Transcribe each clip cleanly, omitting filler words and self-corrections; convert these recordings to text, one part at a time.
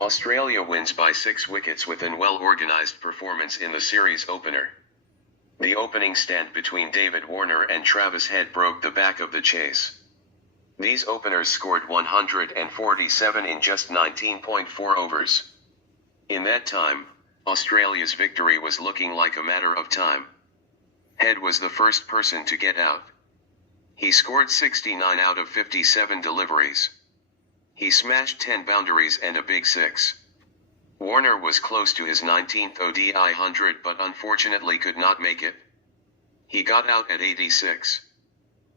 Australia wins by 6 wickets with an well-organised performance in the series opener. The opening stand between David Warner and Travis Head broke the back of the chase. These openers scored 147 in just 19.4 overs. In that time, Australia's victory was looking like a matter of time. Head was the first person to get out. He scored 69 out of 57 deliveries. He smashed 10 boundaries and a big 6. Warner was close to his 19th ODI 100 but unfortunately could not make it. He got out at 86.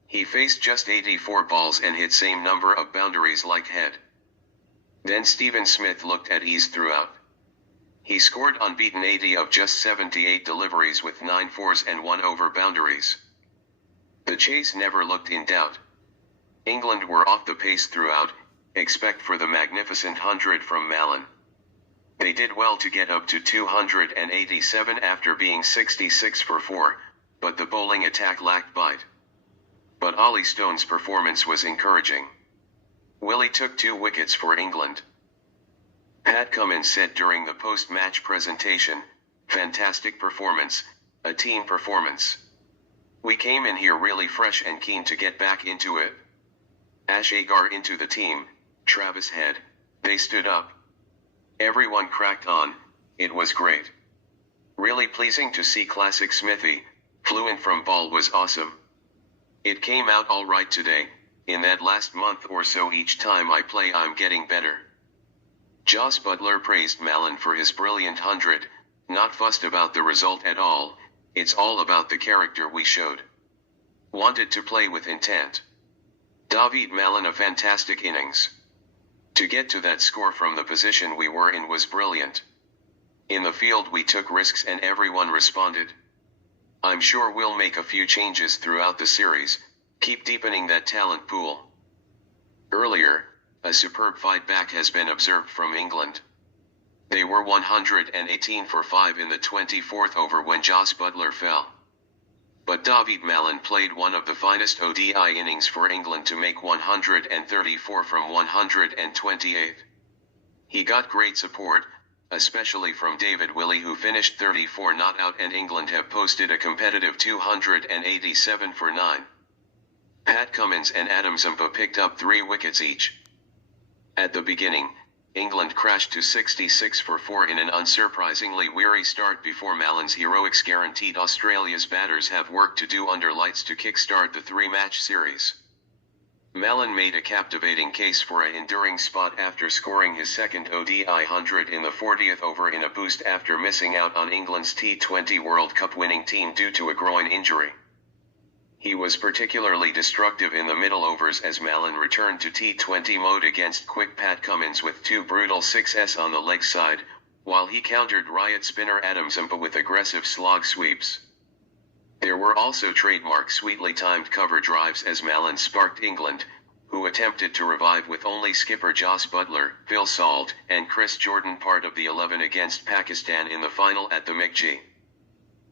He faced just 84 balls and hit same number of boundaries like Head. Then Stephen Smith looked at ease throughout. He scored unbeaten 80 of just 78 deliveries with 9 fours and 1 over boundaries. The chase never looked in doubt. England were off the pace throughout, except for the magnificent 100 from Mallon. They did well to get up to 287 after being 66 for 4, but the bowling attack lacked bite. But Ollie Stone's performance was encouraging. Willie took 2 wickets for England. Pat Cummins said during the post-match presentation, "Fantastic performance, a team performance. We came in here really fresh and keen to get back into it. Ash Agar into the team, Travis Head, they stood up. Everyone cracked on, it was great. Really pleasing to see classic Smithy, fluent from ball was awesome. It came out all right today, in that last month or so each time I play I'm getting better." Jos Buttler praised Mallon for his brilliant 100, "Not fussed about the result at all, it's all about the character we showed. Wanted to play with intent. David Mallon a fantastic innings. To get to that score from the position we were in was brilliant. In the field we took risks and everyone responded. I'm sure we'll make a few changes throughout the series, keep deepening that talent pool." Earlier, a superb fight back has been observed from England. They were 118 for 5 in the 24th over when Jos Buttler fell. But David Mallon played one of the finest ODI innings for England to make 134 from 128. He got great support, especially from David Willey who finished 34 not out, and England have posted a competitive 287 for 9. Pat Cummins and Adam Zampa picked up 3 wickets each. At the beginning, England crashed to 66 for 4 in an unsurprisingly weary start before Mallon's heroics guaranteed Australia's batters have work to do under lights to kickstart the 3-match series. Mallon made a captivating case for an enduring spot after scoring his second ODI 100 in the 40th over in a boost after missing out on England's T20 World Cup winning team due to a groin injury. He was particularly destructive in the middle overs as Mallon returned to T20 mode against quick Pat Cummins with 2 brutal 6s on the leg side, while he countered riot spinner Adam Zampa with aggressive slog sweeps. There were also trademark sweetly timed cover drives as Mallon sparked England, who attempted to revive with only skipper Jos Buttler, Phil Salt, and Chris Jordan part of the 11 against Pakistan in the final at the McG.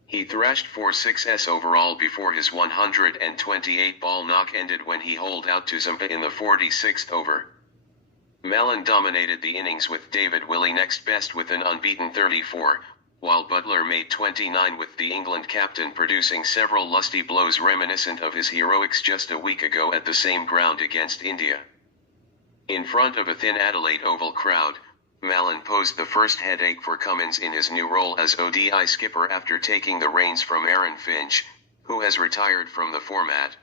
He thrashed 4 6s overall before his 128-ball knock ended when he holed out to Zampa in the 46th over. Mallon dominated the innings with David Willey next best with an unbeaten 34, while Buttler made 29 with the England captain producing several lusty blows reminiscent of his heroics just a week ago at the same ground against India. In front of a thin Adelaide Oval crowd, Mallon posed the first headache for Cummins in his new role as ODI skipper after taking the reins from Aaron Finch, who has retired from the format.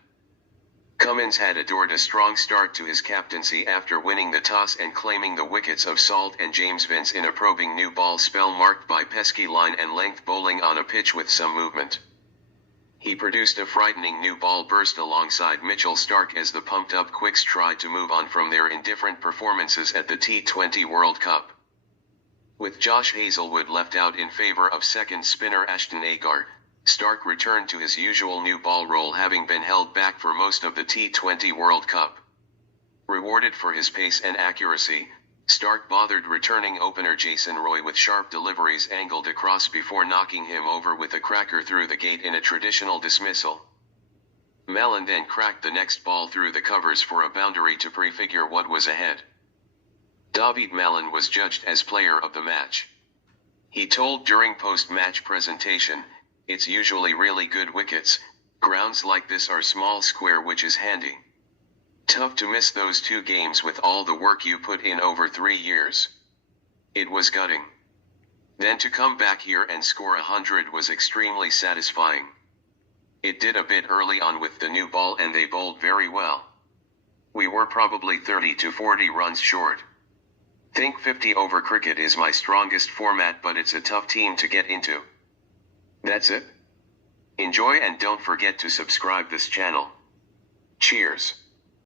Cummins had adored a strong start to his captaincy after winning the toss and claiming the wickets of Salt and James Vince in a probing new ball spell marked by pesky line and length bowling on a pitch with some movement. He produced a frightening new ball burst alongside Mitchell Starc as the pumped-up Quicks tried to move on from their indifferent performances at the T20 World Cup. With Josh Hazlewood left out in favor of second spinner Ashton Agar, Starc returned to his usual new ball role, having been held back for most of the T20 World Cup. Rewarded for his pace and accuracy, Starc bothered returning opener Jason Roy with sharp deliveries angled across before knocking him over with a cracker through the gate in a traditional dismissal. Mallon then cracked the next ball through the covers for a boundary to prefigure what was ahead. David Mallon was judged as player of the match. He told during post-match presentation, "It's usually really good wickets, grounds like this are small square which is handy. Tough to miss those 2 games with all the work you put in over 3 years. It was gutting. Then to come back here and score 100 was extremely satisfying. It did a bit early on with the new ball and they bowled very well. We were probably 30 to 40 runs short. Think 50 over cricket is my strongest format, but it's a tough team to get into. That's it. Enjoy and don't forget to subscribe this channel. Cheers.